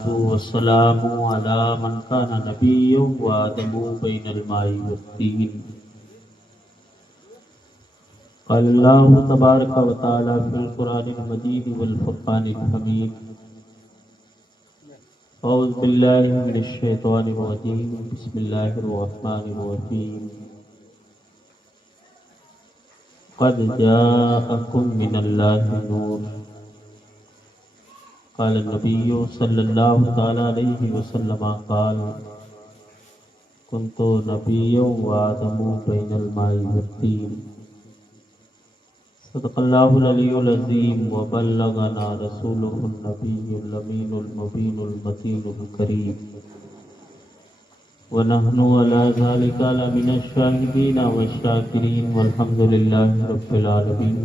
والسلام على من كان نبيا وآدم بين الماء والطين. قال الله تبارك وتعالى في القرآن المجيد والفرقان الحميد: أعوذ بالله من الشيطان الرجيم. بسم الله الرحمن الرحيم. قد جاءكم من الله نور. قال النبي صلى الله تعالى عليه وسلم قال: كنت نبيا وآدم بين الماء والطين. صدق الله العلي العظيم وبلغنا رسوله النبي الأمين المبين المتين الكريم، ونحن على ذلك لمن الشاهدين والشاكرين والحمد لله رب العالمين.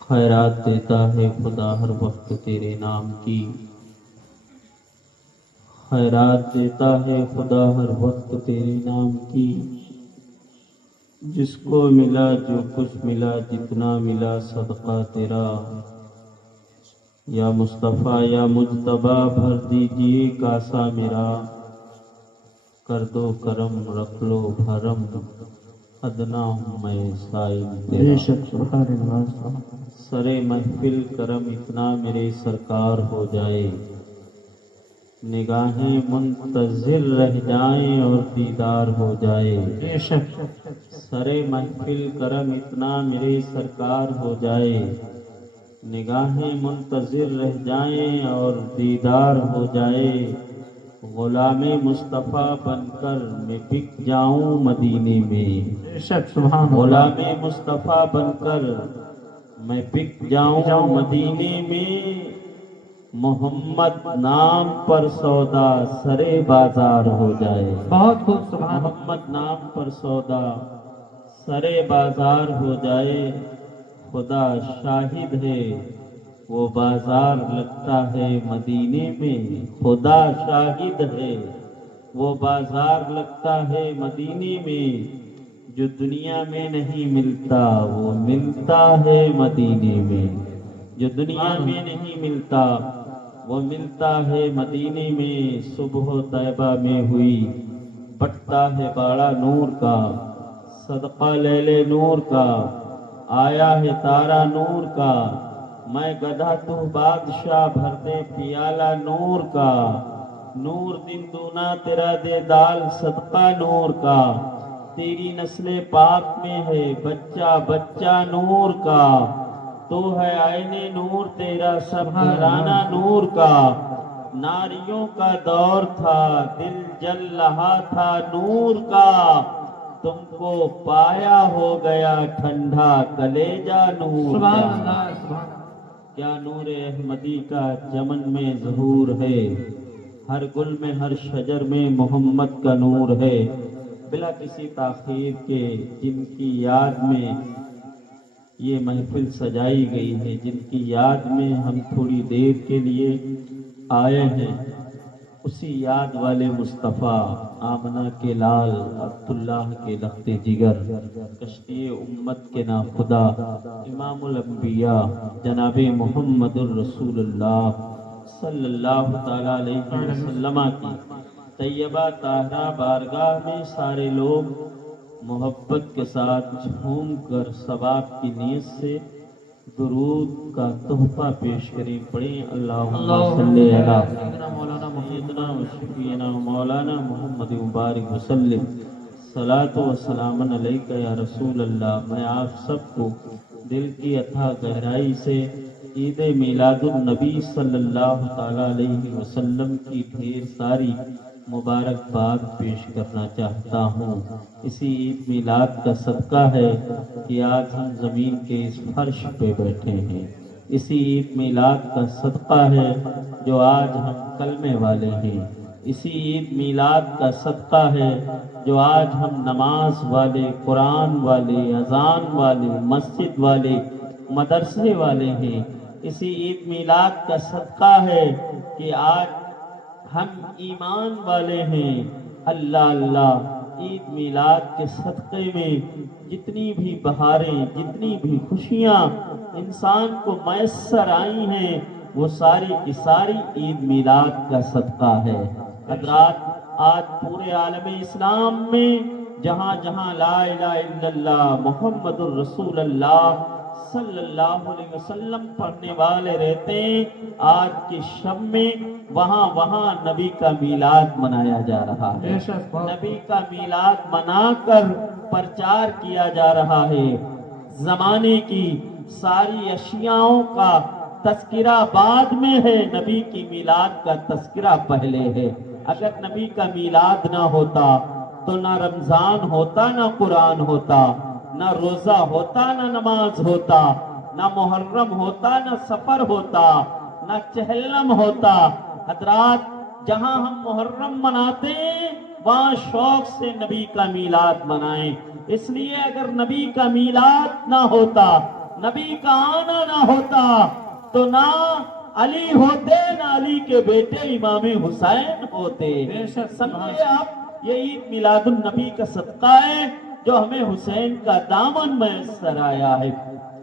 خیرات دیتا ہے خدا ہر وقت تیرے نام کی، خیرات دیتا ہے خدا ہر وقت تیرے نام کی. جس کو ملا جو کچھ ملا جتنا ملا صدقہ تیرا، یا مصطفیٰ یا مجتبیٰ بھر دیجئے کاسا میرا. کر دو کرم رکھ لو بھرم، ادنا ہوں میں سائل تیرا. سرے محفل کرم اتنا میرے سرکار ہو جائے، نگاہیں منتظر رہ جائیں اور دیدار ہو جائے. سرے محفل کرم اتنا میرے سرکار ہو جائے، نگاہیں منتظر رہ جائیں اور دیدار ہو جائے. غلام مصطفیٰ بن کر میں بک جاؤں مدینے میں، غلام مصطفیٰ بن کر میں بک جاؤں مدینے میں. محمد نام پر سودا سرے بازار ہو جائے. بہت خوب سبحان محمد نام پر سودا سرے بازار ہو جائے. خدا شاہد ہے وہ بازار لگتا ہے مدینے میں. خدا شاہد ہے وہ بازار لگتا ہے مدینے میں. جو دنیا میں نہیں ملتا وہ ملتا ہے مدینے میں. جو دنیا میں نہیں ملتا وہ ملتا ہے مدینے میں. صبح طیبہ میں ہوئی بٹتا ہے باڑا نور کا، صدقہ لے لے نور کا. آیا ہے تارا نور کا، میں گدھا تو بادشاہ بھر دے پیالہ نور کا. نور دن دونا تیرا دے دال صدقہ نور کا. تیری نسل پاک میں ہے بچہ بچہ نور کا. تو ہے آئینے نور تیرا سب گھرانہ نور کا. ناریوں کا دور تھا دل جل رہا تھا نور کا. تم کو پایا ہو گیا ٹھنڈا کلیجہ نور کا. کیا نور احمدی کا چمن میں ظہور ہے، ہر گل میں ہر شجر میں محمد کا نور ہے. بلا کسی تاخیر کے جن کی یاد میں یہ محفل سجائی گئی ہے، جن کی یاد میں ہم تھوڑی دیر کے لیے آئے ہیں، اسی یاد والے مصطفیٰ آمنہ کے لال عبداللہ کے لخت جگر، کشتی امت کے ناخدا امام الانبیاء جناب محمد الرسول اللہ صلی اللہ تعالیٰ علیہ وسلم کی طیبہ طاہرہ بارگاہ میں سارے لوگ محبت کے ساتھ جھوم کر ثواب کی نیت سے درود کا تحفہ پیش کریں. پڑھیں اللہم صلی علی سیدنا و شفیعنا و مولانا محمد مبارک وسلم. صلاۃ و سلام علیک یا رسول اللہ. میں آپ سب کو دل کی اتھا گہرائی سے عید میلاد النبی صلی اللہ تعالیٰ علیہ وسلم کی ڈھیر ساری مبارکباد پیش کرنا چاہتا ہوں. اسی عید میلاد کا صدقہ ہے کہ آج ہم زمین کے اس فرش پہ بیٹھے ہیں. اسی عید میلاد کا صدقہ ہے جو آج ہم کلمے والے ہیں. اسی عید میلاد کا صدقہ ہے جو آج ہم نماز والے، قرآن والے، اذان والے، مسجد والے، مدرسے والے ہیں. اسی عید میلاد کا صدقہ ہے کہ آج ہم ایمان والے ہیں. اللہ اللہ، عید میلاد کے صدقے میں جتنی بھی بہاریں، جتنی بھی خوشیاں انسان کو میسر آئی ہیں وہ ساری کی ساری عید میلاد کا صدقہ ہے۔ حضرات آج پورے عالم اسلام میں جہاں جہاں لا الہ الا اللہ محمد الرسول اللہ صلی اللہ علیہ وسلم پڑھنے والے رہتے ہیں، آج کی شب میں وہاں وہاں نبی کا میلاد منایا جا رہا ہے۔ نبی کا میلاد منا کر پرچار کیا جا رہا ہے۔ زمانے کی ساری اشیاءوں کا تذکرہ بعد میں ہے، نبی کی میلاد کا تذکرہ پہلے ہے۔ اگر نبی کا میلاد نہ ہوتا تو نہ رمضان ہوتا، نہ قرآن ہوتا، نہ روزہ ہوتا، نہ نماز ہوتا، نہ محرم ہوتا، نہ سفر ہوتا، نہ چہلم ہوتا۔ حضرات جہاں ہم محرم مناتے ہیں وہاں شوق سے نبی کا میلاد منائیں۔ اس لیے اگر نبی کا میلاد نہ ہوتا، نبی کا آنا نہ ہوتا تو نہ علی ہوتے، نہ علی کے بیٹے امام حسین ہوتے۔ سمجھے آپ، یہ عید میلاد النبی کا صدقہ ہے جو ہمیں حسین کا دامن میسر آیا ہے۔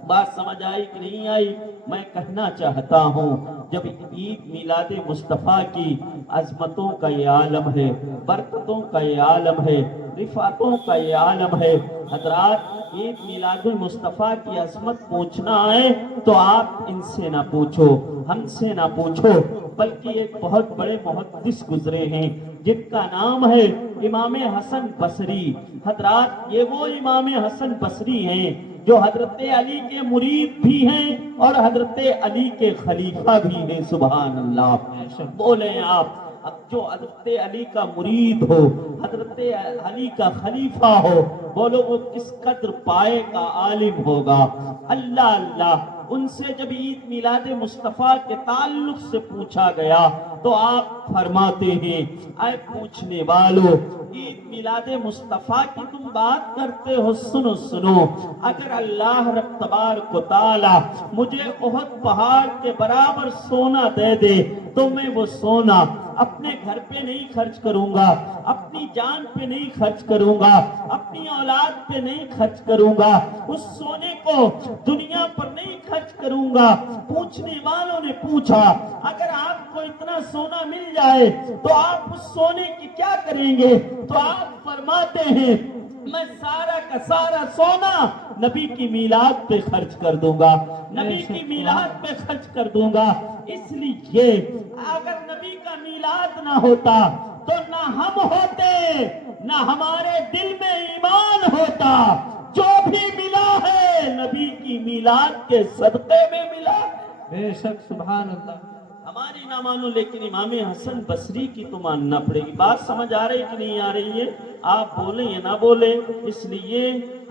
بات سمجھ آئی کہ نہیں آئی؟ میں کہنا چاہتا ہوں جب عید میلاد مصطفیٰ کی عظمتوں کا یہ عالم ہے، برکتوں کا یہ عالم ہے، رفعتوں کا یہ عالم ہے، حضرات عید میلاد مصطفیٰ کی عظمت پوچھنا ہے تو آپ ان سے نہ پوچھو، ہم سے نہ پوچھو، بلکہ ایک بہت بڑے محدث گزرے ہیں جن کا نام ہے امام حسن بصری۔ حضرات یہ وہ امام حسن بصری ہیں جو حضرت علی کے مرید بھی ہیں اور حضرت علی کے خلیفہ بھی ہیں۔ سبحان اللہ، بولیں آپ، اب جو حضرت علی کا مرید ہو، حضرت علی کا خلیفہ ہو، بولو وہ کس قدر پائے کا عالم ہوگا۔ اللہ اللہ، ان سے جب عید میلاد مصطفیٰ کے تعلق سے پوچھا گیا تو آپ فرماتے ہیں، اے پوچھنے والو، عید میلاد مصطفیٰ کی تم بات کرتے ہو، سنو سنو، اگر اللہ رب تبارک و تعالی مجھے احد پہاڑ کے برابر سونا دے دے تو میں وہ سونا اپنے گھر پہ نہیں خرچ کروں گا، اپنی جان پہ نہیں خرچ کروں گا، اپنی اولاد پہ نہیں خرچ کروں گا، اس سونے کو دنیا پر نہیں خرچ کروں گا۔ پوچھنے والوں نے پوچھا، اگر آپ کو اتنا سونا مل جائے تو آپ اس سونے کی کیا کریں گے؟ تو آپ فرماتے ہیں، میں سارا کا سارا سونا نبی کی میلاد پہ خرچ کر دوں گا، نبی کی میلاد پہ خرچ کر دوں گا۔ اس لیے اگر نبی کا میلاد نہ ہوتا تو نہ ہم ہوتے، نہ ہمارے دل میں ایمان ہوتا۔ جو بھی ملا ہے نبی کی میلاد کے صدقے میں ملا۔ بے شک، سبحان اللہ۔ ہماری نہ مانو لیکن امام حسن بصری کی تو ماننا پڑے گی۔ بات سمجھ آ رہی کہ نہیں آ رہی ہے؟ آپ بولیں یا نہ بولیں، اس لیے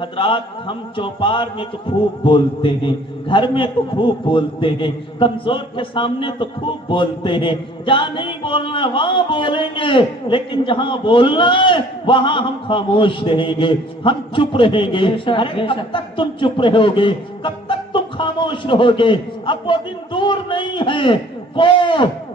حضرات ہم چوپار میں تو خوب بولتے ہیں، گھر میں تو خوب بولتے ہیں، کمزور کے سامنے تو خوب بولتے ہیں، جہاں نہیں بولنا وہاں بولیں گے، لیکن جہاں بولنا ہے وہاں ہم خاموش رہیں گے، ہم چپ رہیں گے۔ ارے کب تک تم چپ رہو گے؟ کب تک تم خاموش رہو گے؟ اب وہ دن دور نہیں ہے،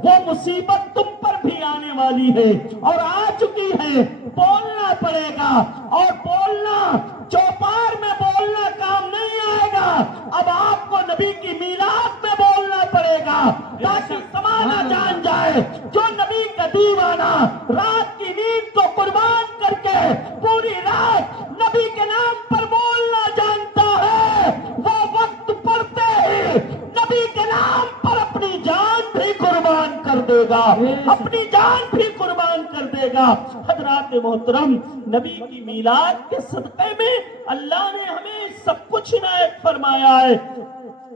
وہ مصیبت تم پر بھی آنے والی ہے اور آ چکی ہے۔ بولنا پڑے گا، اور بولنا چوپار میں بولنا کام نہیں آئے گا، اب آپ کو نبی کی میلاد میں بولنا پڑے گا تاکہ زمانہ جان جائے جو نبی کا دیوانہ رات کی نیند کو قربان کر کے پوری رات نبی کے نام پر بولنا جانتا ہے، وہ وقت پڑتے ہی نبی کے نام پر اپنی جان بھی قربان کر دے گا، اپنی جان بھی قربان کر دے گا۔ حضرات محترم، نبی کی میلاد کے صدقے میں اللہ نے ہمیں سب کچھ عنایت فرمایا ہے،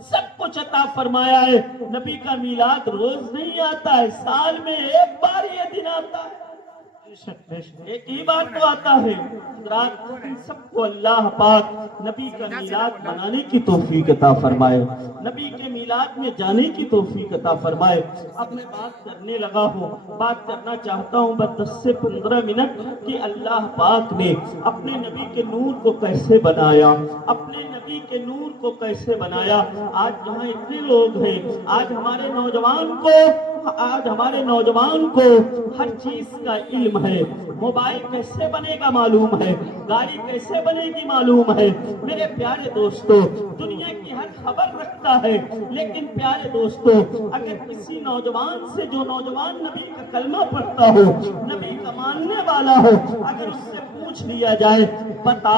سب کچھ عطا فرمایا ہے۔ نبی کا میلاد روز نہیں آتا ہے، سال میں ایک بار یہ دن آتا ہے، ایک ہی بار تو آتا ہے۔ حضرات ہم سب کو اللہ پاک نبی کا میلاد منانے کی توفیق عطا فرمائے، نبی کے میلاد میں جانے کی توفیق عطا فرمائے۔ اب میں بات کرنے لگا ہوں، بات کرنا چاہتا ہوں بس 10 سے 15 منٹ کہ اللہ پاک نے اپنے نبی کے نور کو کیسے بنایا، اپنے نبی کے نور کو کیسے بنایا۔ آج جہاں اتنے لوگ ہیں، آج ہمارے نوجوان کو ہر چیز کا علم ہے، موبائل کیسے بنے گا معلوم ہے، گاڑی کیسے بنے گی معلوم ہے۔ میرے پیارے دوستو، دنیا کی ہر خبر رکھتا ہے. لیکن پیارے دوستو، اگر کسی نوجوان سے، جو نوجوان نبی کا کلمہ پڑھتا ہو، نبی کا ماننے والا ہو، اگر اس سے پوچھ لیا جائے بتا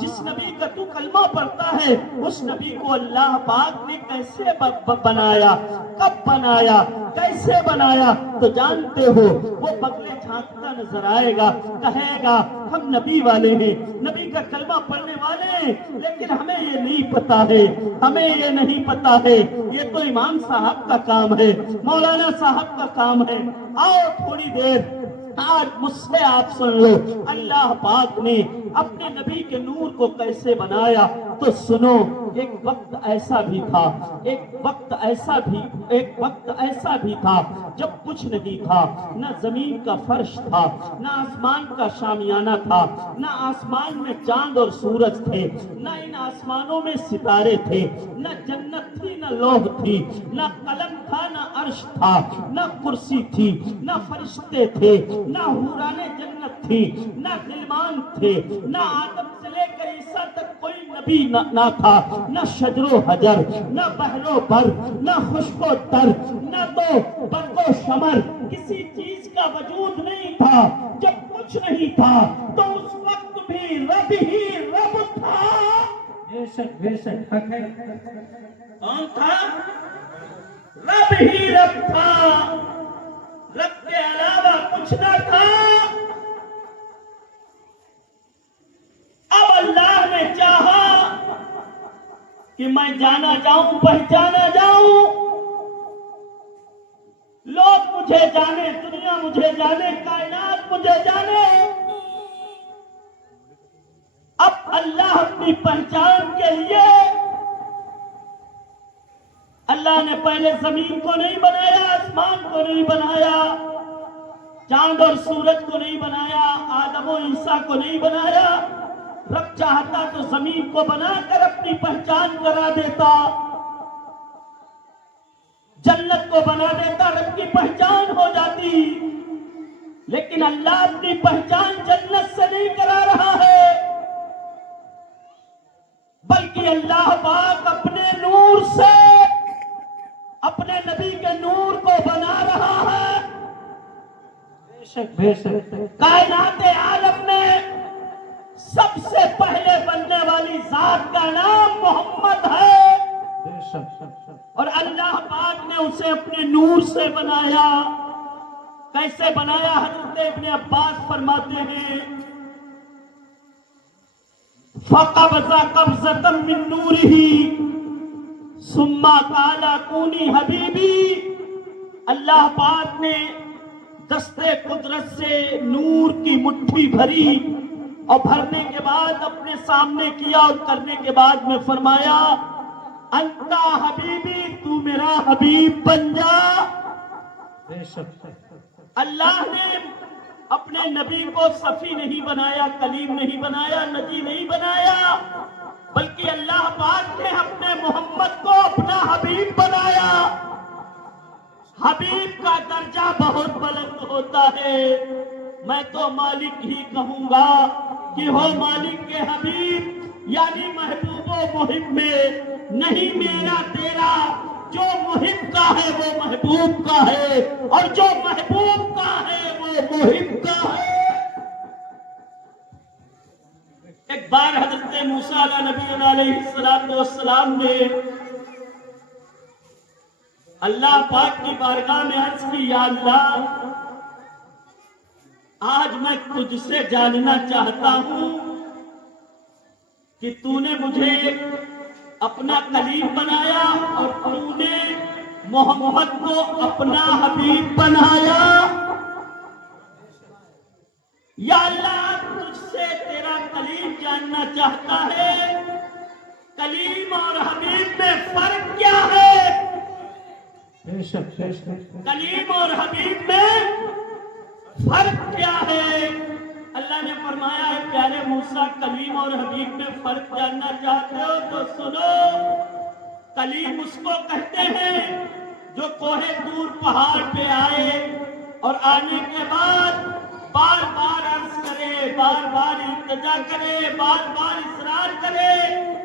جس نبی کا تو کلمہ پڑھتا ہے اس نبی کو اللہ پاک نے کیسے بنایا، کب بنایا، کیسے بنایا، تو جانتے ہو وہ بغلے جھانکتا نظر آئے گا، کہے گا ہم نبی والے ہیں، نبی کا کلمہ پڑھنے والے ہیں، لیکن ہمیں یہ نہیں پتا ہے، ہمیں یہ نہیں پتا ہے، یہ تو امام صاحب کا کام ہے، مولانا صاحب کا کام ہے. آؤ تھوڑی دیر آج مجھ سے آپ سن لو اللہ پاک نے اپنے نبی کے نور کو کیسے بنایا. تو سنو، ایک وقت ایسا بھی تھا، ایک وقت ایسا بھی تھا جب کچھ نہیں تھا، نہ زمین کا فرش تھا، نہ آسمان کا شامیانہ تھا، نہ آسمان میں چاند اور سورج تھے، نہ ان آسمانوں میں ستارے تھے، نہ جنت تھی، نہ لوح تھی، نہ قلم تھا، نہ عرش تھا، نہ کرسی تھی، نہ فرشتے تھے، نہ حوران جنت تھی، نہ غلمان تھے، نہ آدم سے لے کر عیسیٰ تک کوئی نبی نہ تھا، نہ شجر و حجر، نہ بحر و بر، نہ خشک و تر، نہ تو برق و شمر، کسی چیز کا وجود نہیں تھا. جب کچھ نہیں تھا تو اس وقت بھی رب ہی رب تھا. بے شک حق ہے. کون تھا؟ رب ہی رب تھا، رب کے علاوہ کچھ نہ تھا. اب اللہ نے چاہا کہ میں جانا جاؤں، پہچانا جاؤں، لوگ مجھے جانے، دنیا مجھے جانے، کائنات مجھے جانے. اب اللہ اپنی پہچان کے لیے اللہ نے پہلے زمین کو نہیں بنایا، آسمان کو نہیں بنایا، چاند اور سورج کو نہیں بنایا، آدم و عیسیٰ کو نہیں بنایا. رب چاہتا تو زمین کو بنا کر اپنی پہچان کرا دیتا، جنت کو بنا دیتا، رب کی پہچان ہو جاتی. لیکن اللہ اپنی پہچان جنت سے نہیں کرا رہا ہے، بلکہ اللہ پاک اپنے نور سے اپنے نبی کے نور کو بنا رہا ہے. بے شک کائنات عالم میں سب سے پہلے بننے والی ذات کا نام محمد ہے، بے شک. اور اللہ پاک نے اسے اپنے نور سے بنایا. کیسے بنایا؟ حضرت ابن عباس فرماتے ہیں فَقَبْضَ قَبْضَةً مِّن نُورِهِ ثُمَّ قَالَ كُونِي حَبِيبِي. اللہ پاک نے دستے قدرت سے نور کی مٹھی بھری، اور بھرنے کے بعد اپنے سامنے کیا، اور کرنے کے بعد میں فرمایا انتا حبیبی، تو میرا حبیب بن جا. بے شک. اللہ نے اپنے نبی کو صفی نہیں بنایا، کلیم نہیں بنایا، نجی نہیں بنایا، بلکہ اللہ پاک نے اپنے محمد کو اپنا حبیب بنایا. حبیب کا درجہ بہت بلند ہوتا ہے. میں تو مالک ہی کہوں گا کہ ہو مالک کے حبیب، یعنی محبوب و محب میں نہیں میرا تیرا. جو محب کا ہے وہ محبوب کا ہے، اور جو محبوب کا ہے وہ محب کا ہے. ایک بار حضرت موسیٰ نبی علیہ السلام نے اللہ پاک کی بارگاہ میں عرض کی، یا اللہ آج میں تجھ سے جاننا چاہتا ہوں کہ تو نے مجھے اپنا کلیم بنایا اور تو نے محمد کو اپنا حبیب بنایا. یا اللہ تجھ سے تیرا کلیم جاننا چاہتا ہے، کلیم اور حبیب میں فرق کیا ہے؟ بے شک. کلیم اور حبیب میں فرق کیا ہے؟ اللہ نے فرمایا ہے پیارے موسیٰ، کلیم اور حبیب میں فرق جاننا چاہتے ہو تو سنو. کلیم اس کو کہتے ہیں جو کوہ طور پہاڑ پہ آئے اور آنے کے بعد بار بار عرض کرے، بار بار التجا کرے، بار بار اصرار کرے،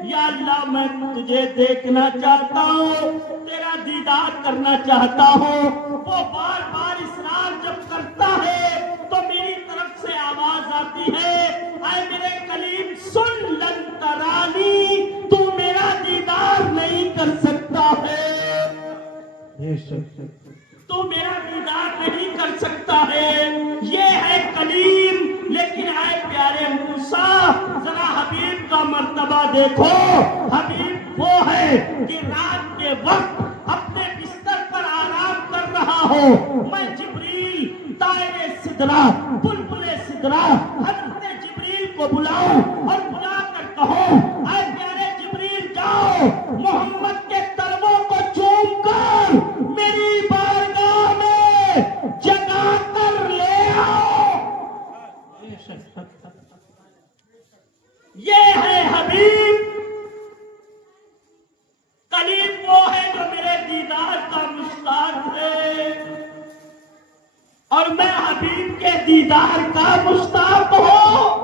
یا اللہ میں تجھے دیکھنا چاہتا ہوں، تیرا دیدار کرنا چاہتا ہوں۔ وہ بار بار اصرار جب کرتا ہے تو میری طرف سے آواز آتی ہے، اے میرے کلیم سن، لن ترانی، تو میرا دیدار نہیں کر سکتا ہے، بے شک تو میرا دیدار نہیں کر سکتا ہے۔ یہ ہے کلیم، لیکن اے پیارے موسیٰ ذرا حبیب کا مرتبہ دیکھو۔ حبیب وہ ہے کہ رات کے وقت اپنے بستر پر آرام کر رہا ہو، میں جبریل طائر سدرہ بلبل سدرہ حضرت جبریل کو بلاؤں اور بلا کر کہوں، اے پیارے جبریل جاؤ محمد کے تلووں کو چوم کر میری بارگاہ میں جگا کر لے آؤ۔ بے شک یہ ہے حبیب۔ کلیم وہ ہے جو میرے دیدار کا مشتاق ہے، اور میں حبیب کے دیدار کا مشتاق ہوں۔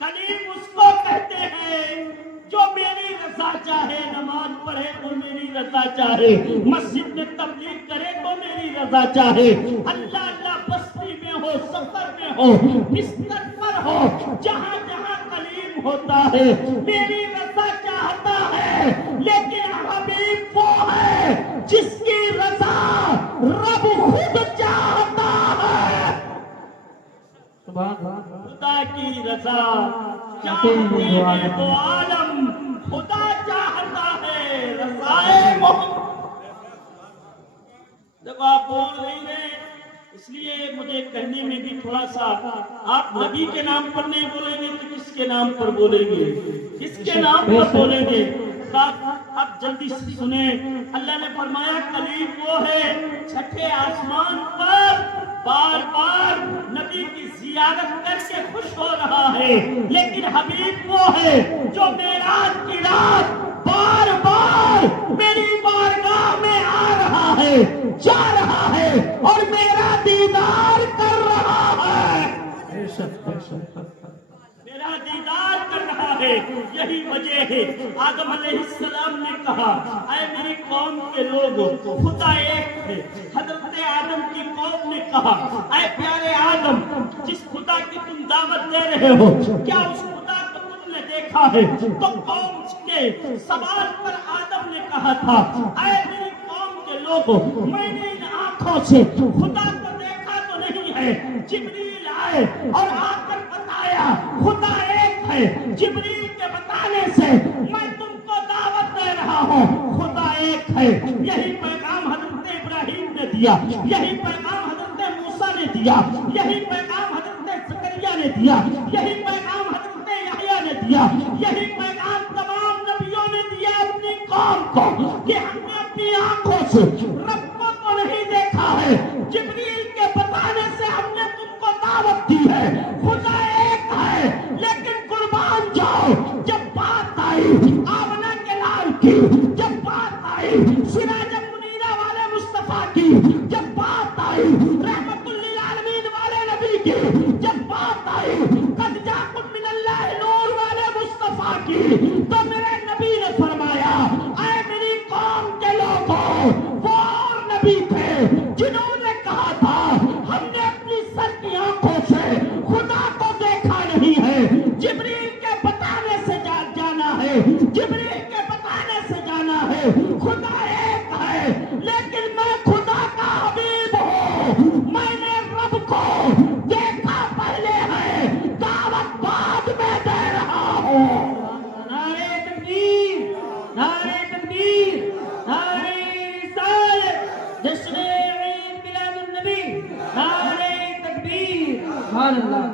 کلیم اس کو کہتے ہیں جو میری رضا چاہے، نماز پڑھے تو میری رضا چاہے، مسجد میں تبلیغ کرے تو میری رضا چاہے، اللہ اللہ بستی میں ہو، سفر میں ہو، بستر پر ہو، جہاں جہاں کلیم ہوتا ہے میری رضا چاہتا ہے۔ لیکن حبیب وہ ہے جس کی رضا رب خود چاہتا ہے۔ سبحان اللہ۔ خدا کی رضا چاہتے ہیں دو عالم، خدا چاہتا ہے رضائے محمد۔ دیکھو آپ بول رہی ہیں، اس لیے مجھے کہنے میں بھی تھوڑا سا، آپ نبی کے نام پر نہیں بولیں گے تو کس کے نام پر بولیں گے، کس کے نام پر بولیں گے؟ اب جلدی سے سنیں، اللہ نے فرمایا کلیم وہ ہے چھٹے آسمان پر بار بار نبی کی زیارت کر کے خوش ہو رہا ہے، لیکن حبیب وہ ہے جو معراج کی رات بار بار میری بارگاہ میں آ رہا ہے، جا رہا ہے اور میرا دیدار کر رہا ہے، بے شک بے شک میرا دیدار کر رہا ہے۔ یہی وجہ ہے آدم علیہ السلام نے کہا، اے میری قوم کے لوگوں خدا ایک ہے۔ حضرت آدم کی قوم نے کہا، اے پیارے آدم جس خدا کی تم دعوت دے رہے ہو کیا اس خدا کو تم نے دیکھا ہے؟ تو قوم کے سوال پر آدم نے کہا تھا، اے میری قوم کے لوگوں میں نے ان آنکھوں سے خدا کو دیکھا تو نہیں ہے۔ جبریل آئے اور آ کر بتایا خدا ایک ہے، جبریل کے بتانے سے میں تم کو دعوت دے رہا ہوں خدا ایک ہے۔ یہی پیغام حضرت ابراہیم نے دیا، یہی پیغام حضرت موسیٰ نے دیا، یہی پیغام حضرت زکریا نے دیا، یہی پیغام حضرت یحییٰ نے دیا، یہی پیغام تمام نبیوں نے دیا اپنی قوم کو کہ ہم نے اپنی آنکھوں سے رب کو تو نہیں دیکھا ہے، جبریل کے بتانے سے ہم نے تم کو دعوت دی ہے، خدا ایک ہے۔ لیکن قربان جاؤ جب بات آئی آمنہ کے لال کی، جب بات آئی سراج منیرہ والے مصطفیٰ کی، جب بات آئی رحمت للعالمین والے نبی کی، جب بات آئی قد جاءکم من اللہ نور والے مصطفیٰ کی، تو میرے نبی نے فرمایا، اے میری قوم کے لوگوں وہ اور نبی تھے جنہوں نے کہا تھا ہم نے اپنی سر کی آنکھوں سے خدا کو دیکھا نہیں ہے، جبریل کے بتانے سے جانا ہے، جبریل کے بتانے سے جانا ہے، خدا ایک ہے۔ لیکن میں خدا کا حبیب ہوں، میں نے رب کو دیکھا پہلے ہے، دعوت بعد میں دے رہا ہوں۔ نعرہ تکبیر، نعرہ تکبیر، نعرہ رسالت، جشن عید میلاد النبی، نعرہ تکبیر، سبحان اللہ۔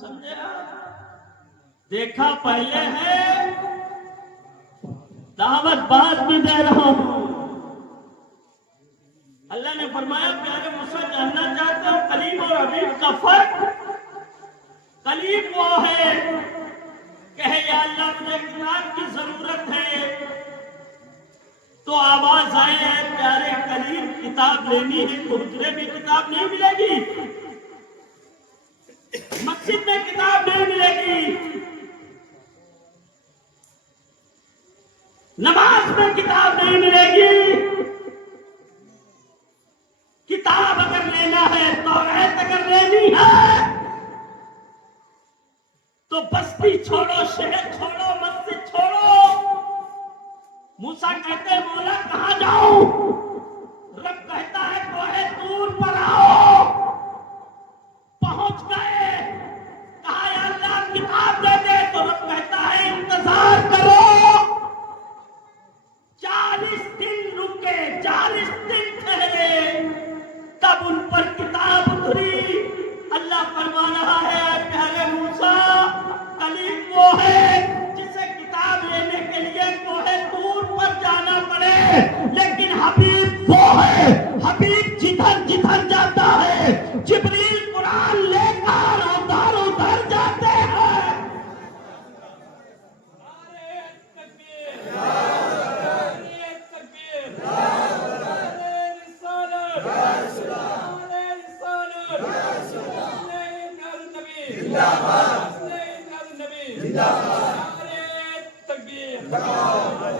سمجھے آپ؟ دیکھا پہلے ہے، دعوت بعد میں دے رہا ہوں۔ اللہ نے فرمایا پیارے موسیٰ جاننا چاہتے ہو کلیم اور حبیب کا فرق؟ کلیم وہ ہے کہے یا اللہ مجھے کتاب کی ضرورت ہے، تو آواز آئے ہے پیارے کلیم کتاب لینی ہے تو حجرے میں کتاب نہیں ملے گی، مسجد میں کتاب نہیں ملے گی، نماز میں کتاب نہیں ملے گی۔ کتاب اگر لینا ہے، توریت اگر لینی ہے تو بستی چھوڑو، شہر چھوڑو، مسجد چھوڑو۔ موسیٰ کہتے ہیں مولا کہاں جاؤں؟ رب کہتا ہے کوہ طور پر آؤ۔ پہنچ گئے، کہا یا اللہ کتاب دے دے، تو رب کہتا ہے انتظار کرو۔ 40 دن رکے، 40 دن ٹھہرے، تب ان پر کتاب اتری۔ اللہ فرما رہا ہے اے پیارے موسیٰ، کلیم وہ ہے جسے کتاب لینے کے لیے کوہ طور پر جانا پڑے، لیکن حبیب وہ ہے، حبیب جدھر جدھر جاتا ہے جبریل قرآن لے کر ادھر ادھر جاتے ہیں۔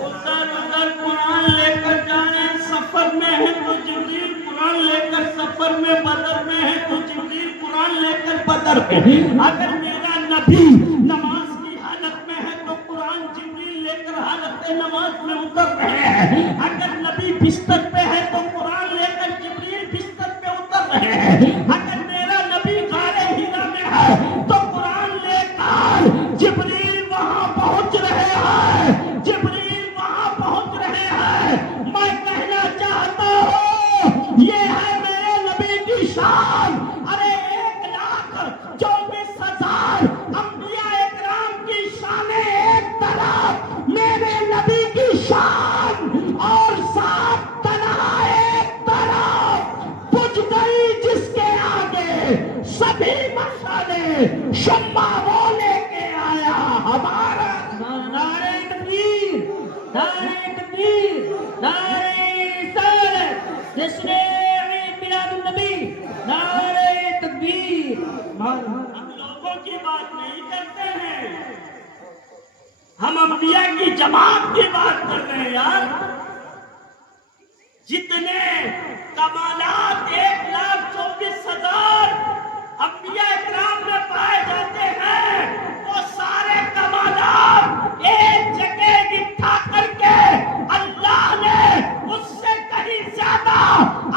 ادھر قرآن لے کر جانے، سفر میں ہے تو جبریل قرآن لے کر سفر میں، بدر میں ہے تو جبریل قرآن لے کر بدر میں۔ اگر میرا نبی نماز کی حالت میں ہے تو قرآن جبریل لے کر حالت نماز میں اتر رہے ہیں۔ اگر نبی بستر پہ ہے تو قرآن لے کر جبریل بستر پہ اتر رہے ہیں۔ اگر میرا نبی غار حرا میں ہے تو قرآن لے کر جبریل وہاں پہنچ رہے ہیں، جبریل وہاں پہنچ رہے ہیں۔ میں کہنا چاہتا ہوں یہ ہے میرے نبی کی شان۔ ارے 1,24,000 انبیاء اکرام کی شانیں ایک طرف، میرے نبی کی شان اور 7 تنہا ایک طرف، بجھ گئی جس کے آگے سبھی مشعلیں، شمع وہ لے کے آیا ہمارا۔ نعرہ تکبیر، نعرہ تکبیر، نعرہ رسالت، جشن عید میلاد النبی، نعرہ تکبیر۔ ہم لوگوں کی بات نہیں کرتے ہیں، ہم انبیاء کی جماعت کی بات کر رہے ہیں یار۔ جتنے کمالات 1,24,000 انبیاء اکرام میں پائے جاتے ہیں، وہ سارے کمالات ایک جگہ اکٹھا کر کے اللہ نے اس سے کہیں زیادہ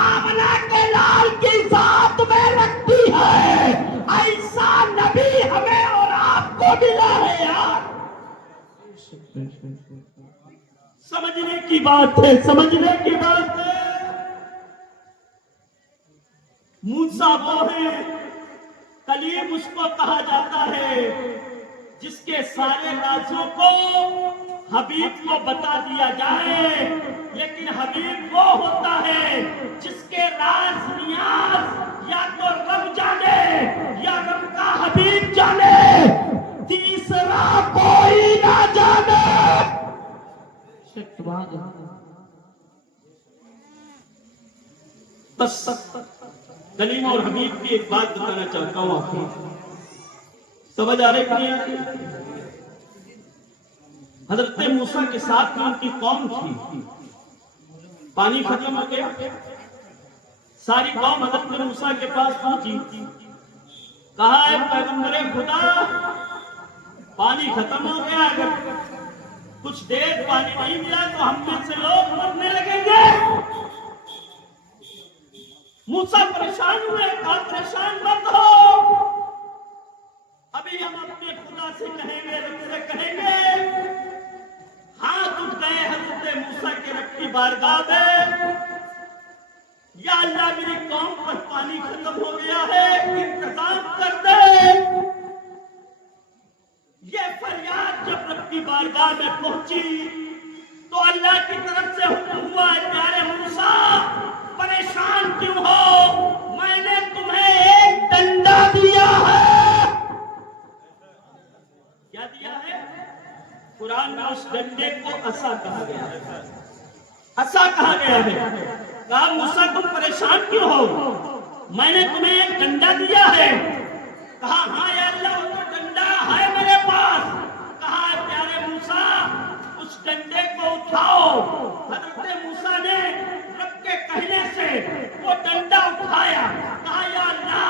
آمنہ کے لال کی ذات میں رکھی ہے۔ ایسا نبی ہمیں اور آپ کو ملا ہے یار۔ سمجھنے کی بات ہے، سمجھنے کی بات ہے۔ موسیٰ وہ ہے، کلیم اس کو کہا جاتا ہے جس کے سارے رازوں کو حبیب کو بتا دیا جائے، لیکن حبیب وہ ہوتا ہے جس کے راز نیاز یا تو رب جانے یا رب کا حبیب جانے، تیسرا کوئی نہ جانے۔ بس کلیم اور حبیب کی ایک بات بتانا چاہتا ہوں آپ کو، سمجھ آ رہی ہے؟ حضرت موسیٰ کے ساتھ ان کی قوم تھی، پانی ختم ہو گیا، ساری قوم حضرت موسیٰ کے پاس پہنچی، کہا ہے پیغمبر خدا پانی ختم ہو گیا، اگر کچھ دیر پانی نہیں ملا تو ہم میں سے لوگ مرنے لگیں گے۔ موسیٰ پریشان ہوئے، کہا پریشان مت ہو، ابھی ہم اپنے خدا سے کہیں گے، رب سے کہیں گے۔ ہاتھ اٹھ گئے حضرت موسیٰ کے رب کی بارگاہ میں، یا اللہ میری قوم پر پانی ختم ہو گیا ہے، انتظام کر دے۔ یہ فریاد جب رب کی بارگاہ میں پہنچی تو اللہ کی طرف سے حکم ہوا ہے پیارے موسیٰ پریشان کیوں ہو، میں نے تمہیں ایک ڈنڈا دیا ہے۔ کیا دیا ہے؟ قرآن میں اس ڈنڈے کو عصا کہا گیا ہے، عصا کہا گیا ہے۔ کہا موسیٰ تم پریشان کیوں ہو، میں نے تمہیں ایک ڈنڈا دیا ہے، کہا ہاں یا اللہ وہ تو ڈنڈا ہے میرے پاس. کہا پیارے موسیٰ اس ڈنڈے کو اٹھاؤ. حضرت موسیٰ نے رب کے کہنے سے وہ ڈنڈا اٹھایا. کہا یا اللہ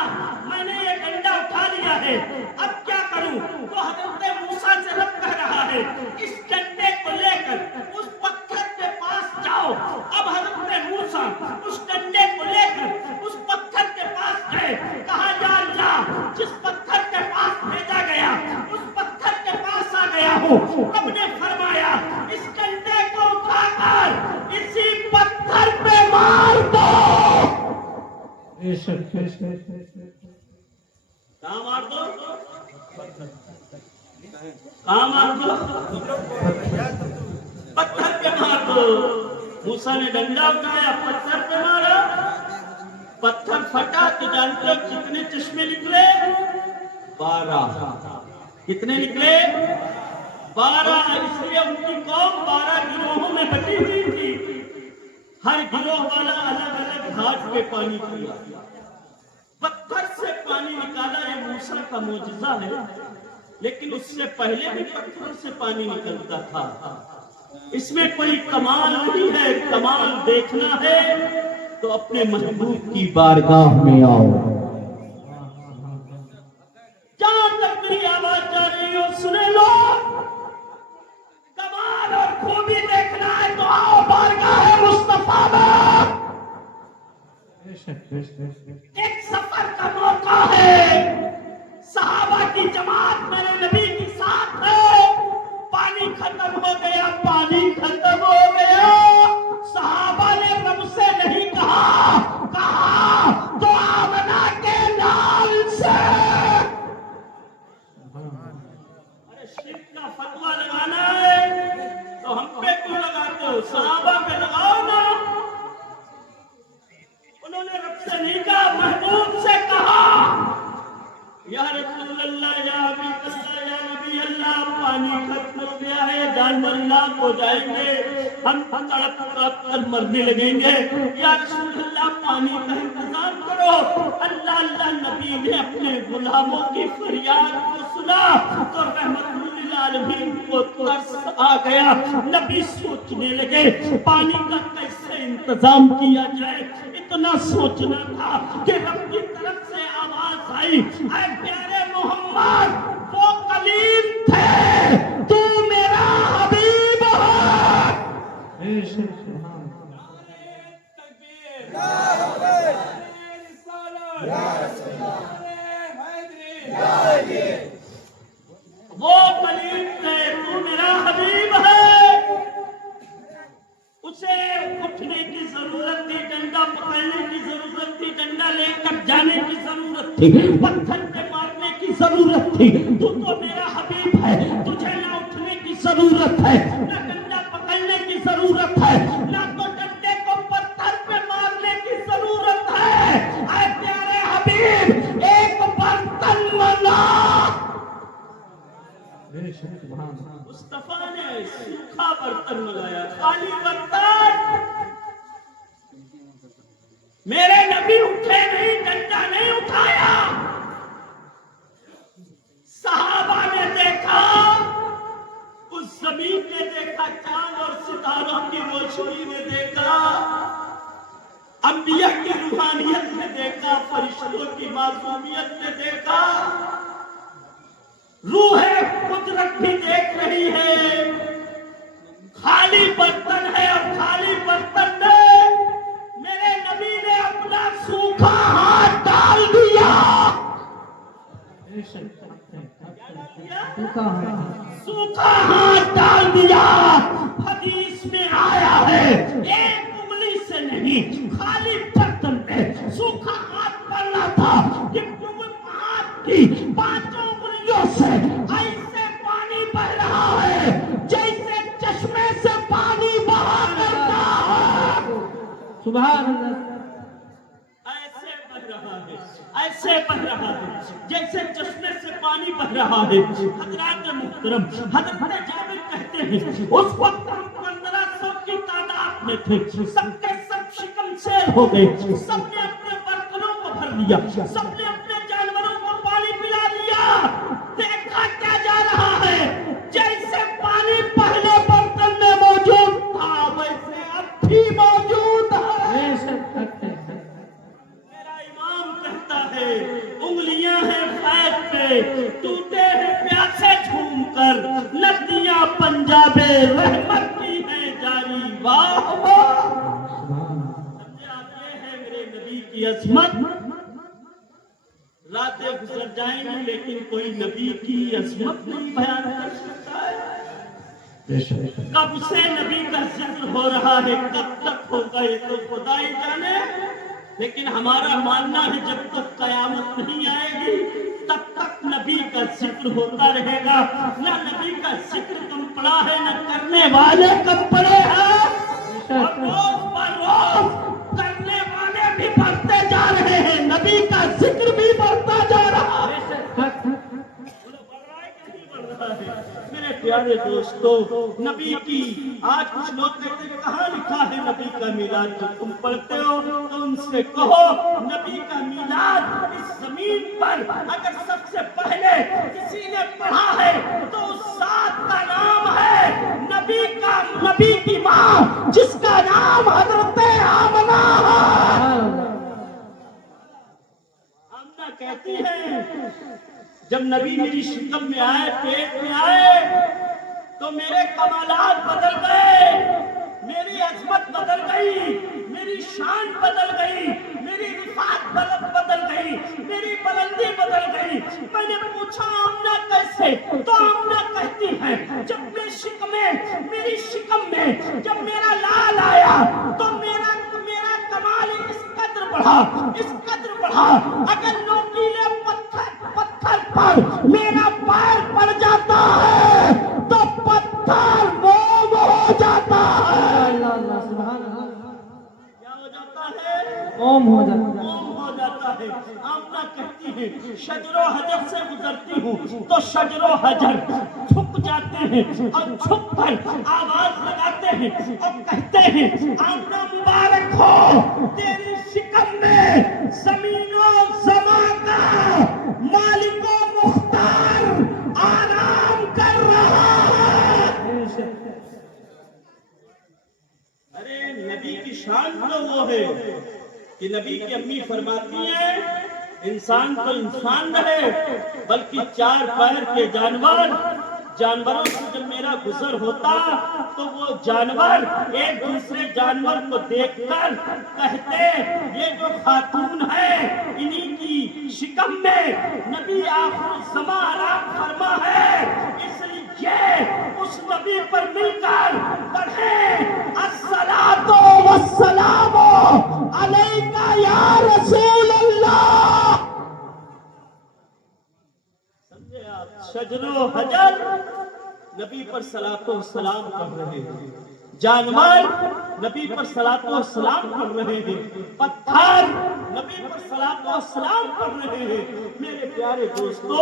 میں نے یہ ڈنڈا اٹھا لیا ہے, اب کیا کروں؟ تو حضرت موسیٰ سے رب کہہ رہا ہے اس ڈنڈے کو لے کر اس پتھر کے پاس جاؤ. اب حضرت موسیٰ اس ڈنڈے کو لے کر اس پتھر کے پاس گئے. کہا یا اللہ جس پتھر کے پاس بھیجا گیا اس پتھر کے پاس آ گیا ہوں. رب نے فرمایا اس ڈنڈے کو اٹھا کر اسی پتھر پہ مار دو. کہاں مار دو؟ کہاں مار دو؟ پتھر پہ مار دو. موسیٰ نے ڈنڈا اٹھایا, پتھر پہ مارا, پتھر پھٹا. تو جانتے ہو کتنے چشمے نکلے؟ 12. کتنے نکلے؟ 12. اس لیے ان کی قوم 12 گروہوں میں بٹی ہوئی تھی. ہر گروہ والا الگ الگ گھاٹ پہ پانی پیا. پتھر سے پانی نکالا یہ موسیٰ کا معجزہ ہے, لیکن اس سے پہلے بھی پتھر سے پانی نکلتا تھا. اس میں کوئی کمال نہیں ہے. کمال دیکھنا ہے تو اپنے محبوب کی بارگاہ میں آؤ. جہاں تک میری آواز جا رہی ہو سنے لو. کمال اور خوبی دیکھنا ہے تو آؤ بارگاہ مصطفیٰ میں. ایک سفر کا موقع ہے. صحابہ کی جماعت میرے نبی کے ساتھ ہے. پانی ختم ہو گیا, پانی ختم ہو گیا. صحابہ نے رب سے نہیں کہا, کہا تو آمنہ کے نال سے. ارے شرک کا فتویٰ لگانا ہے تو ہم پہ کیوں لگاتے ہو؟ صحابہ پہ لگاؤ نا. انہوں نے رب سے نہیں کہا, محبوب سے کہا یا رسول اللہ, یا حبیب اللہ, یا نبی اللہ, پانی ختم ہو گیا ہے, جانور لاک ہو جائیں گے, ہم تڑپ تڑپ کر مرنے لگیں گے. یا رسول اللہ پانی کا انتظام کرو. اللہ اللہ نبی نے اپنے غلاموں کی فریاد کو سنا تو رحمت للعالمین کو ترس آ گیا. نبی سوچنے لگے پانی کا کیسے انتظام کیا جائے. اتنا سوچنا تھا کہ رب کی طرف سے آواز آئی, اے پیارے محمد وہ کلیم تھے, تو میرا حبیب ہے. وہ کلیم تھے, تو میرا حبیب ہے. اسے اٹھنے کی ضرورت تھی, ڈنڈا پکڑنے کی ضرورت تھی, ڈنڈا لے کر جانے کی ضرورت تھی, پتھر پہ مارنے کی ضرورت تھی. تو میرا حبیب ہے, تجھے نہ اٹھنے کی ضرورت ہے, نہ ڈنڈا پکڑنے کی ضرورت ہے, نہ تو ڈنڈے کو پتھر پہ مارنے کی ضرورت ہے. اے پیارے حبیب ایک برتن منا. مصطفیٰ نے سوکھا برتن منگایا, خالی برتن. میرے نبی اٹھے نہیں, ڈنڈا نہیں اٹھایا. صحابہ نے دیکھا, اس زمین نے دیکھا, چاند اور ستاروں کی روشنی نے دیکھا, انبیاء کی روحانیت نے دیکھا, فرشتوں کی معصومیت نے دیکھا, روح قدرت بھی دیکھ رہی ہے. خالی برتن ہے اور خالی برتن میں میرے نبی نے اپنا سوکھا ہاتھ ڈال دیا. سوکھا ہاتھ ڈال دیا. حدیث میں آیا ہے ایک انگلی سے نہیں, خالی برتن پہ سوکھا ہاتھ ڈالنا تھا کہ ہاتھ کی 5 انگلیوں سے ایسے پانی بہ رہا ہے جیسے چشمے سے پانی بہا کرتا ہے. سبحان اللہ. ایسے بہ رہا ہے, ایسے بہ رہا ہے جیسے چشمے سے پانی بہ رہا ہے. حضرات محترم, حضرت جابر کہتے ہیں اس وقت ہم 1500 کی تعداد میں تھے. سب کے سب شکم سیر ہو گئے, سب نے اپنے برتنوں کو بھر لیا, سب نے اپنے جانوروں کو پانی پلا عظمت راتیں گزر جائیں گی لیکن کوئی نبی کی عظمت نہیں بیان کر سکتا ہے. کب سے نبی کا ذکر ہو رہا ہے، کب تک ہوگا یہ تو خدا ہی جانے، لیکن ہمارا ماننا ہے جب تک قیامت نہیں آئے گی تب تک نبی کا ذکر ہوتا رہے گا. نہ نبی کا ذکر کم پڑا ہے، نہ کرنے والے کم پڑے ہیں، اور روز پر روز کرنے والے بھی بڑھتے جا رہے ہیں، نبی کا ذکر بھی بڑھتا جا رہا ہے. میرے پیارے دوستو، نبی کی آج کچھ لوگ کہتے ہیں کہاں لکھا ہے نبی کا میلاد؟ جو تم پڑھتے ہو تو ان سے کہو نبی کا میلاد اس زمین پر اگر سب سے پہلے کسی نے پڑھا ہے تو اس ذات کا نام ہے نبی کی ماں، جس کا نام حضرت آمنہ ہے. آمنہ کہتی ہیں جب نبی میری شکم میں آئے، پیٹ میں آئے، تو میرے کمالات بدل گئے، میری عظمت بدل گئی، میری شان بدل گئی، میری رفعت بدل گئی، میری بلندی بدل گئی. میں نے پوچھا آمنہ کیسے؟ تو آمنہ کہتی ہے جب میری شکم میں جب میرا لال آیا تو میرا کمال اس قدر بڑھا، اگر نوکیلے پتھر پر میرا پیر پڑ جاتا ہے تو پتھر موم ہو جاتا ہے. کیا ہو جاتا ہے؟ موم ہو جاتا ہے. آمنہ کہتی ہے شجر و حجر سے گزرتی ہوں تو شجر و حجر جھک جاتے ہیں اور جھک کر آواز لگاتے ہیں اور کہتے ہیں آمنہ مبارک ہو، تیری شکم میں زمین و زمان کا مالک و مختار آرام کر رہا ہے. ارے نبی کی شان تو وہ ہے کہ نبی کی امی فرماتی ہیں انسان تو انسان رہے بلکہ چار پیر کے جانوروں سے جب میرا گزر ہوتا تو وہ جانور ایک دوسرے جانور کو دیکھ کر کہتے یہ جو خاتون ہے انہی کی شکم میں نبی آخر الزمان آرام فرما ہے، اس لیے اس نبی پر مل کر پڑھیں الصلاۃ والسلام علیکہ یا رسول اللہ. سمجھے آپ؟ شجر و حجر نبی پر صلاۃ و سلام پڑھ رہے ہیں، جانور نبی پر صلاۃ و سلام پڑھ رہے ہیں، پتھر نبی پر صلاۃ و سلام پڑھ رہے ہیں. میرے پیارے دوستو،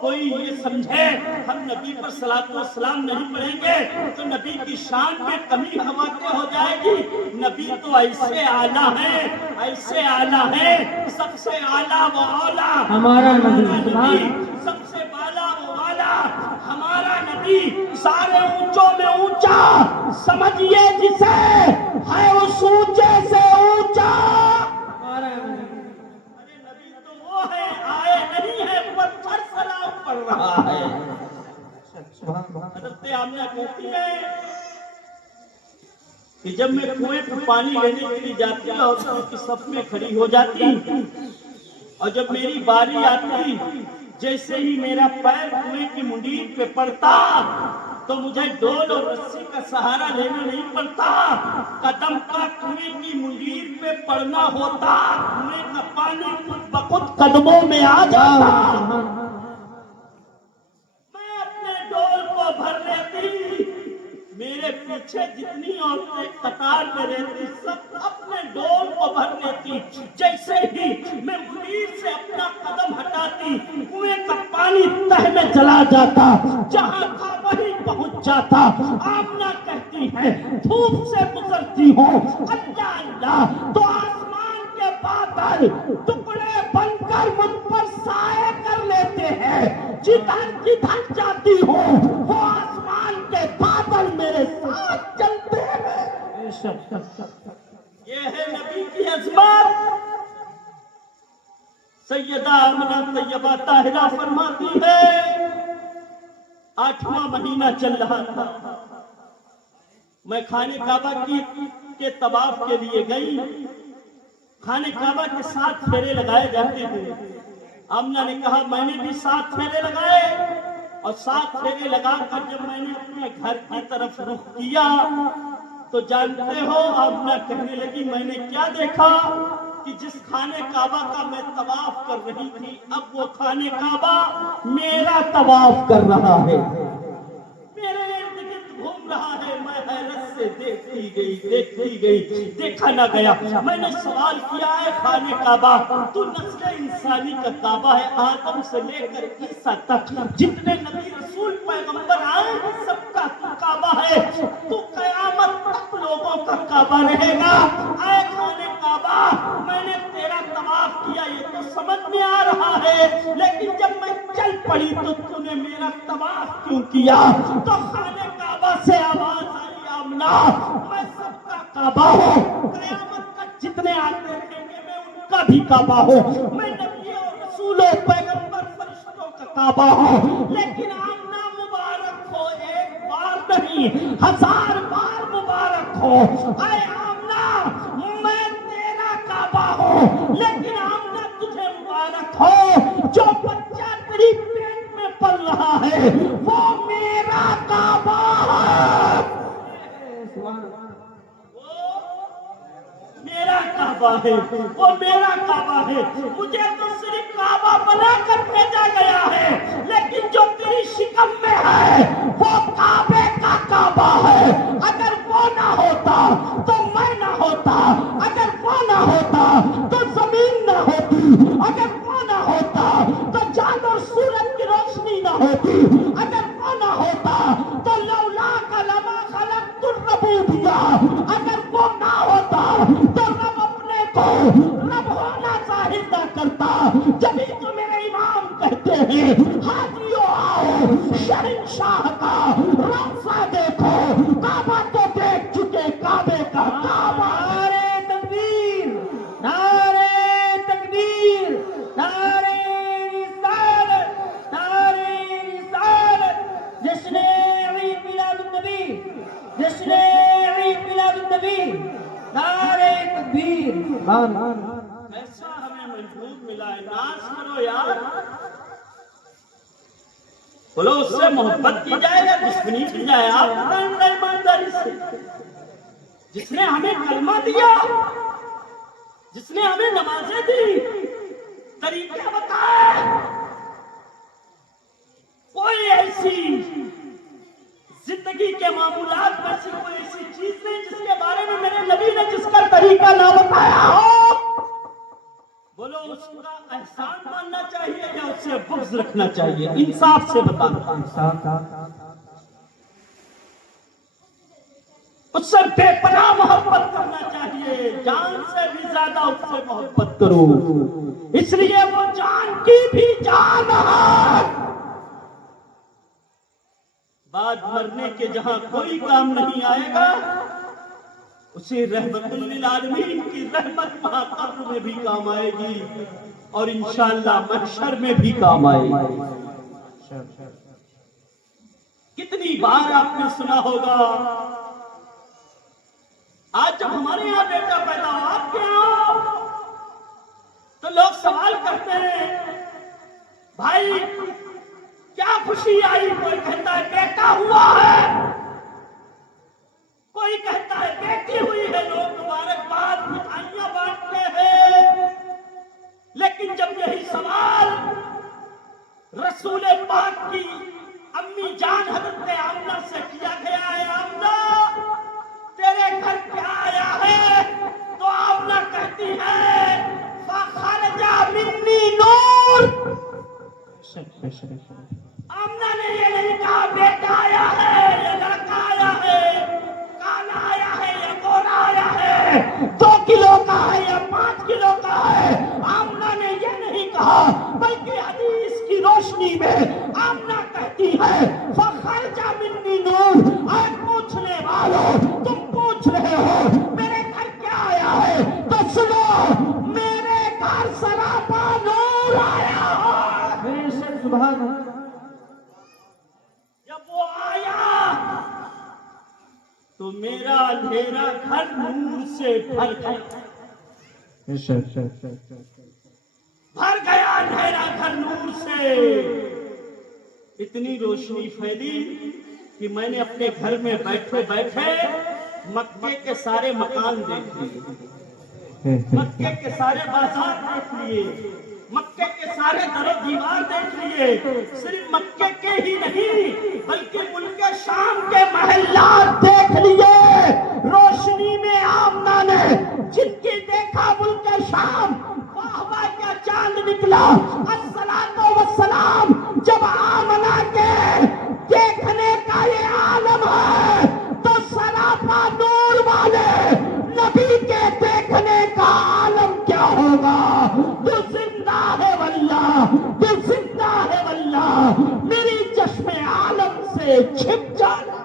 کوئی یہ سمجھے ہم نبی پر صلاۃ و سلام نہیں پڑھیں گے تو نبی کی شان میں کمی واقع ہو جائے گی. نبی تو ایسے اعلیٰ ہیں، سب سے اعلیٰ و اولیٰ ہمارا نبی، سب سے بالا و والا ہمارا نبی، سارے اونچوں میں اونچا سمجھیے جسے ہے اس اونچے سے اونچا. ارے نبی تو وہ ہے، آئے نہیں ہے، پتھر سلام پڑھ رہا ہے. حضرت آمنہ کہتی ہے کہ جب میں کنویں پر پانی لینے کے لیے جاتی عورتوں کی صف میں کھڑی ہو جاتی اور جب میری باری آتی جیسے ہی میرا پیر کنویں کی منڈیر پہ پڑتا تو مجھے ڈول اور رسی کا سہارا لینا نہیں پڑتا، قدم کا کنویں کی منڈیر پہ پڑنا ہوتا، کنویں کا پانی خود بخود قدموں میں آ جاتا. میں اپنے ڈول کو بھر لیتی، میرے پیچھے جتنی عورتیں قطار میں رہتی سب اپنے ڈول کو بھر لیتی. جیسے ہی میں منڈیر سے اپنا قدم ہٹاتی کنویں کا پانی تہ میں چلا جاتا، جہاں تھا وہیں پہنچ جاتا. آمنہ کہتی ہے دھوپ سے گزرتی ہوں اللہ اللہ تو آسمان کے بادل ٹکڑے بن کر مجھ پر سائے کر لیتے ہیں، جدھر جاتی ہوں وہ آسمان کے بادل میرے ساتھ چلتے ہیں. یہ ہے نبی کی عظمت. سیدہ آمنہ طیبہ طاہرہ فرماتی ہے 8واں مہینہ چل رہا تھا، میں خانہ کعبہ کے طواف کے لیے گئی خانہ کعبہ کے 7 پھیرے لگائے جاتے ہیں. آمنہ نے کہا میں نے بھی 7 پھیرے لگائے، اور 7 پھیرے لگا کر جب میں نے اپنے گھر کی طرف رخ کیا تو جانتے ہو آمنہ کہنے لگی میں نے کیا دیکھا کہ جس خانہ کعبہ کا میں طواف کر رہی تھی اب وہ خانہ کعبہ میرا طواف کر رہا ہے، میرے ارد گرد گھوم رہا ہے. میں حیرت سے دیکھتی گئی دیکھا نہ گیا. میں نے سوال کیا ہے خانہ کعبہ تو نسل انسانی کا کعبہ ہے، آدم سے لے کر عیسیٰ تک جتنے نبی رسول پیغمبر آئے ہیں سب کا کعبہ ہے، تو قیامت تک لوگوں کا کعبہ رہے گا. اے خانہ کعبہ میں نے تیرا طواف کیا یہ تو سمجھ میں آ رہا ہے، لیکن جب میں چل پڑی تو تو نے میرا طواف کیوں کیا؟ تو خانہ کعبہ سے آواز آئی آمنہ میں سب کا کعبہ ہوں، قیامت تک جتنے آتے رہیں گے میں ان کا بھی کعبہ ہوں، میں نبی اور رسول و پیغمبر فرشتوں کا کعبہ ہوں. لیکن آمنہ مبارک ہو، ایک بار نہیں 1000 بار مبارک ہو. اے آمنہ میں تیرا کعبہ ہوں، لیکن آمنہ تجھے مبارک ہو جو بچہ تیری پیٹ میں پل رہا ہے وہ میرا کعبہ ہے، میرا کعبہ ہے، وہ میرا کعبہ ہے. مجھے تو صرف کعبہ بنا کر بھیجا گیا ہے، لیکن جو تیری شکم میں ہے وہ کعبے کا کعبہ ہے. اگر وہ نہ ہوتا تو میں نہ ہوتا، اگر وہ نہ ہوتا تو زمین نہ ہوتی، اگر وہ نہ ہوتا تو چاند اور سورج کی روشنی نہ ہوتی، اگر وہ نہ ہوتا تو لولا کا لما خلقت الربوبیہ، اگر وہ نہ ہوتا تو رب اپنے کو رب ہونا ظاہر نہ کرتا. جبھی تو میرے امام کہتے ہیں حاجیو آؤ شہنشاہ کا روضہ دیکھو، کعبہ تو دیکھ چکے کعبے کا کعبہ. نعرہ تکبیر، نعرہ تکبیر، نعرہ رسالت، نعرہ رسالت. جشن عید میلاد النبی، جشن عید میلاد النبی، نعرہ تکبیر. ایسا ہمیں محبوب ملا ہے، ناز کرو یار، بولو اس سے محبت کی جائے یا دشمنی کی جائے؟ آپ بتائیں بڑا ایمانداری سے. جس نے ہمیں کلمہ دیا، جس نے ہمیں نمازیں دی، طریقے بتائے، کوئی ایسی زندگی کے معمولات میں سے کوئی ایسی چیز نہیں جس کے بارے میں میرے نبی نے جس کا طریقہ نہ بتایا ہو. بولو اس کا احسان ماننا چاہیے یا اس سے بغض رکھنا چاہیے؟ انصاف سے بتانا. اس سے بے پناہ محبت کرنا چاہیے، جان سے بھی زیادہ اس سے محبت کرو، اس لیے وہ جان کی بھی جان ہے. بعد مرنے کے جہاں کوئی کام نہیں آئے گا اسی رحمت للعالمین کی رحمت وہاں قبر میں بھی کام آئے گی اور انشاءاللہ محشر میں بھی کام آئے گی. کتنی بار آپ نے سنا ہوگا، آج جب ہمارے یہاں بیٹا پیدا ہو آپ کے یہاں تو لوگ سوال کرتے ہیں بھائی کیا خوشی آئی؟ کوئی کہتا ہے بیٹا ہوا ہے، کوئی کہتا ہے بیٹی ہوئی ہے، لوگ مبارکباد مٹھائیاں بانٹتے ہیں. لیکن جب یہی سوال رسول پاک کی امی جان حضرت آمنہ سے کیا گیا ہے آمنہ تیرے گھر کیا آیا ہے، تو آمنہ کہتی ہے فخرج منی نور. آمنہ نے یہ نہیں کہا بیٹا آیا ہے یا لڑکا آیا ہے، کالا آیا ہے یا گورا آیا ہے، 2 کلو کا ہے یا 5 کلو کا ہے. آمنہ نے یہ نہیں کہا، بلکہ حدیث کی روشنی میں آمنہ کہتی ہے فخرج منی نور. اے پوچھنے والوں تم پوچھ رہے ہو میرے گھر کیا آیا ہے تو سنو، میرے گھر سراپا نور آیا ہے. سبحان اللہ. جب وہ آیا تو میرا اندھیرا گھر نور سے بھر گیا. بھر گیا اندھیرا گھر نور سے، اتنی روشنی پھیلی کہ میں نے اپنے گھر میں بیٹھے بیٹھے مکے کے سارے مکان دیکھ لیے، مکے کے سارے بازار دیکھ لیے، مکے کے سارے در و دیوار دیکھ لیے، صرف مکے کے ہی نہیں بلکہ ملک شام کے محلات دیکھ لیے۔ روشنی میں آمنہ نے جن کی دیکھا ملک شام، واہ واہ کیا چاند نکلا، الصلاۃ والسلام جب آمنہ کے دیکھنے کا یہ عالم ہے تو سراپا نور والے نبی کے دیکھنے کا عالم کیا ہوگا؟ تو زندہ ہے واللہ، تو زندہ ہے واللہ، میری چشم عالم سے چھپ جانا۔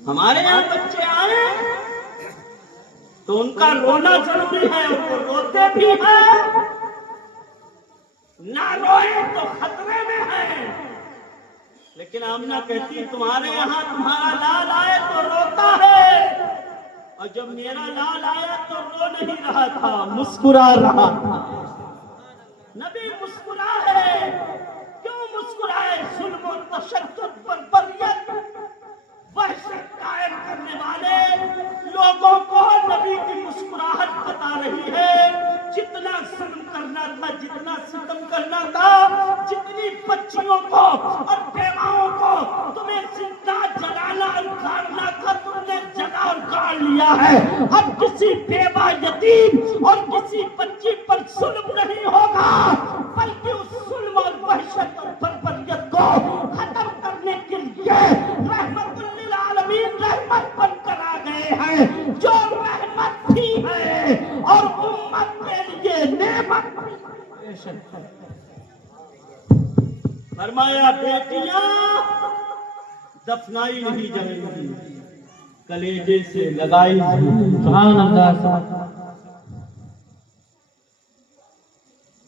ہمارے یہاں بچے آئے تو ان کا رونا ضروری ہے، وہ روتے بھی ہیں، نہ روئے تو خطرے میں ہیں، لیکن آمنہ کہتی تمہارے یہاں تمہارا لال آئے تو روتا ہے، اور جب میرا لال آیا تو رو نہیں رہا تھا، مسکرا رہا تھا۔ نبی مسکرا ہے، کیوں مسکرائے؟ ظلم و تشدد پر بریت وحشت قائم کرنے والے لوگوں کو نبی کی مسکراہٹ بتا رہی ہے، جتنا ظلم کرنا تھا، جتنا ستم کرنا تھا، جتنی بچیوں کو اور بیواؤں کو تمہیں زندہ جلانا اور گاڑنا تھا، تم نے جلا اور گاڑ لیا ہے۔ اب کسی بیوہ یتیم اور کسی بچی پر ظلم نہیں ہوگا، بلکہ اس ظلم اور وحشت اور بربریت کو ختم کرنے کے لیے رحمت للعالمین رحمت بن کر آ گئے ہیں، جو رحمت بھی ہے اور امت کے لیے نعمت بھی ہے۔ فرمایا بیٹیاں دفنائی نہیں جائیں گی، کلیجے سے لگائی جائیں گی۔ سبحان اللہ۔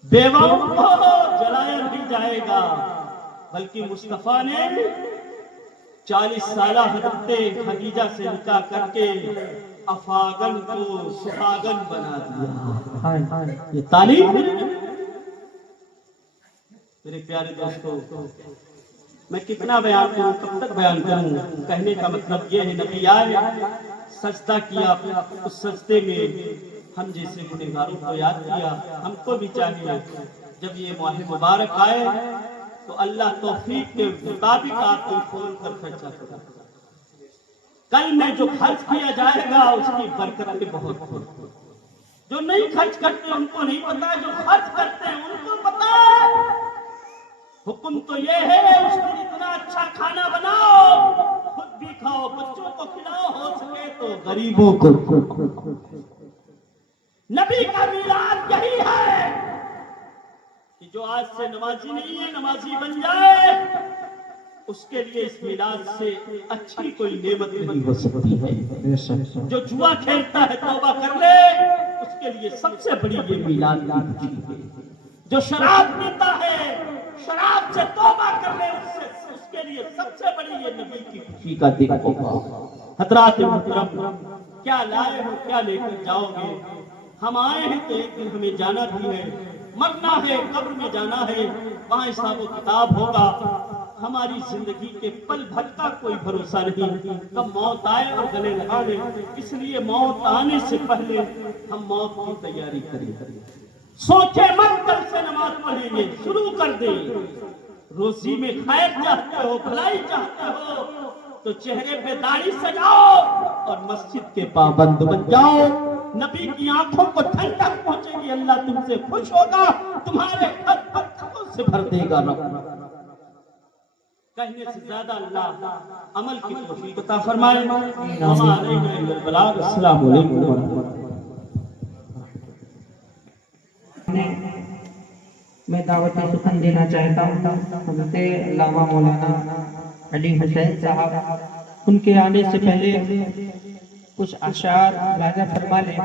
بیواؤں کو جلایا نہیں جائے گا، بلکہ مصطفیٰ نے 40 سالہ حضرت خدیجہ سے نکاح کر کے افاغن کو سہاگن بنا دیا۔ یہ تعلیم ہے میرے پیارے دوستوں۔ میں کتنا بیان کروں، کب تک بیان کروں؟ کہنے کا مطلب یہ ہے نبی آئے، سجدہ کیا، اس سجدے میں ہم جیسے گنہگاروں کو یاد کیا۔ ہم کو بھی چاہیے جب یہ ماہ مبارک آئے تو اللہ توفیق کے مطابق آپ کو کھول کر خرچہ کرے۔ کل میں جو خرچ کیا جائے گا اس کی برکتیں بہت ہیں۔ جو نہیں خرچ کرتے ان کو نہیں پتا، جو خرچ کرتے ہیں ان کو پتا ہے۔ حکم تو یہ ہے اس دن اتنا اچھا کھانا بناؤ، خود بھی کھاؤ، بچوں کو کھلاؤ، ہو سکے تو غریبوں کو۔ نبی کا میلاد یہی ہے کہ جو آج سے نمازی نہیں ہے نمازی بن جائے، اس کے لیے اس میلاد سے اچھی کوئی نعمت نہیں ہو سکتی ہے۔ جو جوا کھیلتا ہے توبہ کر لے، اس کے لیے سب سے بڑی یہ میلاد کی خوشی ہے۔ جو شراب پیتا ہے شراب سے توبہ کر لے، اس کے لیے سب سے بڑی یہ نبی کی خوشی کا دن ہوگا۔ حضرات محترم، کیا لائے ہو، کیا لے کر جاؤ گے؟ ہم آئے ہیں تو ایک دن ہمیں جانا بھی ہے، مرنا ہے، قبر میں جانا ہے، وہاں حساب و کتاب ہوگا۔ ہماری زندگی کے پل بھر کا کوئی بھروسہ نہیں، کب موت آئے اور گلے لگا لے، اس لیے موت آنے سے پہلے ہم موت کی تیاری کریں۔ سوچے مت کل سے نماز پڑھیں گے، شروع کر دیں۔ روزی میں خیر چاہتے ہو، بھلائی چاہتے ہو تو چہرے پہ داڑھی سجاؤ اور مسجد کے پابند بن جاؤ۔ نبی کی آنکھوں کو ٹھنڈک پہنچے گی، اللہ تم سے خوش ہوگا، تمہارے گھر برکتوں سے بھر دے گا۔ کہنے سے زیادہ اللہ عمل کی توفیق عطا فرمائے۔ السلام علیکم ورحمۃ اللہ۔ میں دعوت سخن دینا چاہتا ہوں حضرت علامہ مولانا علی حسین صاحب، ان کے آنے سے پہلے کچھ اشعار راجہ فرما لیں۔